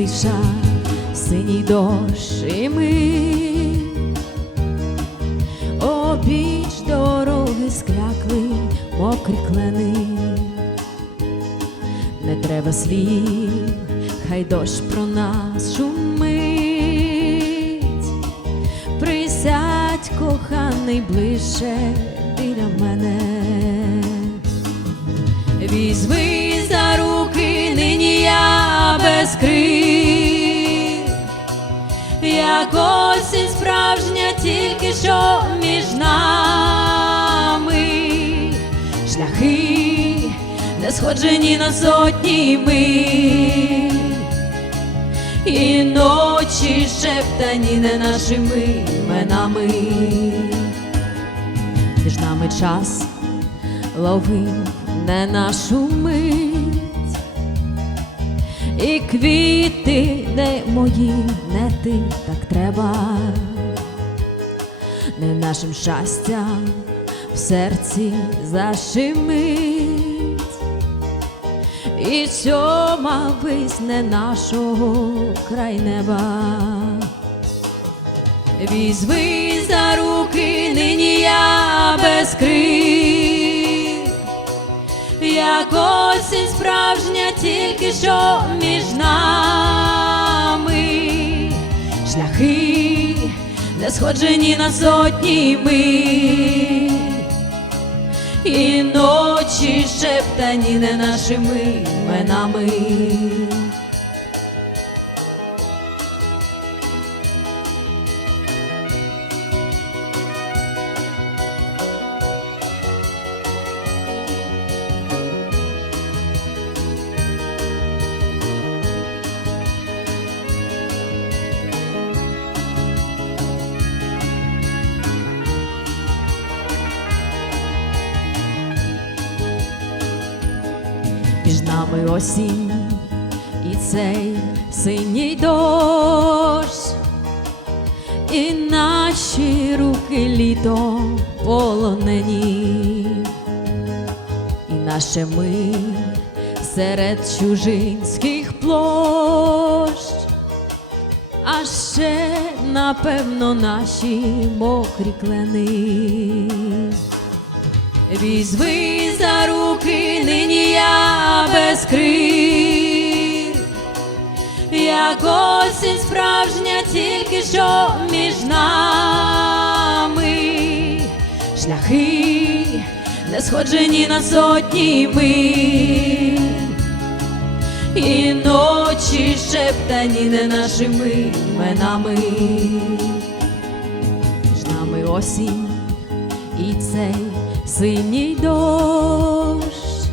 тиша, синій дощ і ми. Обіч дороги склякли, мокрі клени. Не треба слів, хай дощ про нас шумить. Присядь, коханий, ближче біля мене. Візьми за руки, нині я без крил, як осінь справжня, тільки що між нами. Шляхи не сходжені на сотні миль, і ночі шептані не нашими іменами. Між нами час ловив не нашу мить, і квіти не мої, не ти, так треба, не нашим щастям в серці зашимить, і сьома вись не нашого край неба. Візьми за руки, нині я без крил, справжня, тільки що між нами шляхи не сходжені на сотні ми, і ночі шептані не нашими іменами. Між нами осінь і цей синій дощ, і наші руки літо полонені, і наше ми серед чужинських площ, а ще напевно наші мокрі клени. Візьми за руки, нині я без крил, як осінь справжня, тільки що між нами. Шляхи не сходжені на сотні миль, і ночі шептані не нашими іменами, між нами осінь і цей синій дощ,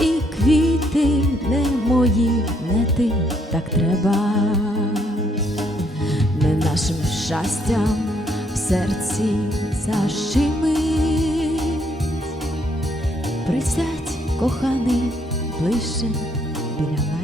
і квіти не мої, не ти, так треба, не нашим щастям в серці зашимить. Присядь, коханий, ближче біля мене.